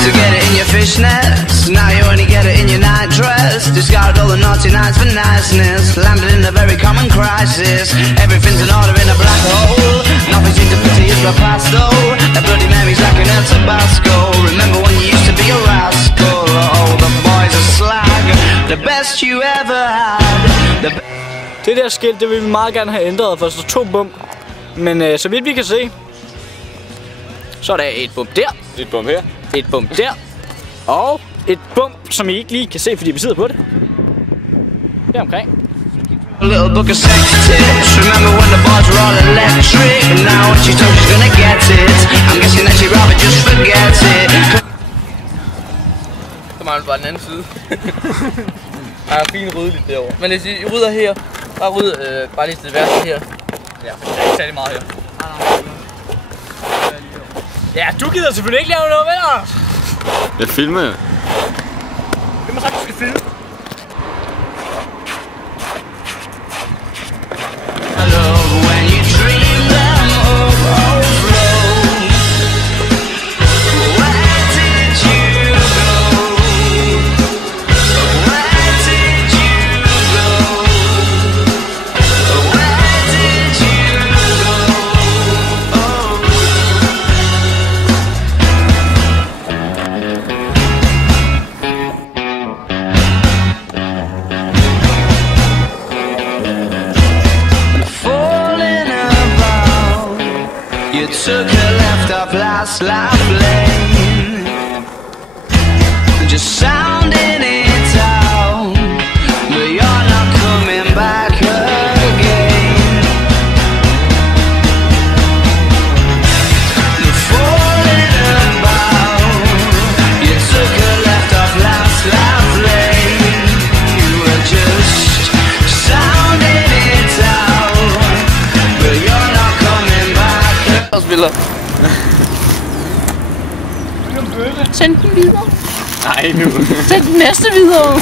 used to get it in your fishnets, now you only get it in your night dress. Discarded all the naughty nights for niceness, landed in a very common crisis. Everything's in order in a black hole, nothing seems to pity is the past though. That bloody memory's like an El Tabasco. Remember when you used to be a rascal? Oh, the boys are slag, the best you ever had. Det der skilt, det vil vi meget gerne have ændret, for der står 2 bump. Men så vidt vi kan se, så er der et bump der. Et bump her. Et bump der. Og et bump, som I ikke lige kan se, fordi vi sidder på det. Der omkring. A little book of sex tips. Remember when the bars were all electric? And now when she told she's gonna get it, I'm guessing that she'd rather just forget it. Så mangler bare den anden side. Der er fint ryddeligt derovre. Men hvis I rydder her, bare ryd bare lige til det værste her. Ja, for det er ikke særlig meget her. Ja, du gider selvfølgelig ikke lave noget med dig. Jeg filmer jo. Det må sagt, du skal filme. You took a left off last life lane, just sounding it out, but you're not coming back again. You're falling about. You took a left off last life lane. You were just sounding it out, but you're not coming back. Spiller. Send den videre. Nej, nu. Send den næste videre.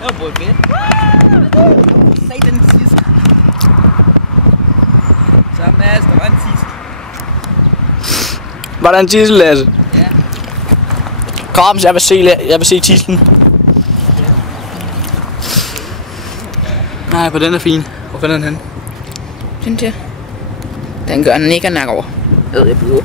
Jeg har brugt det. Sag den sidste. Så Mads, der var en tidsel. Var der en tidsel, Lasse? Ja. Kom, så jeg vil se tidslen. Nej, på den er fin. Hvor finder den hen? Den der. Den gør den ikke at nakke over. Jeg byder.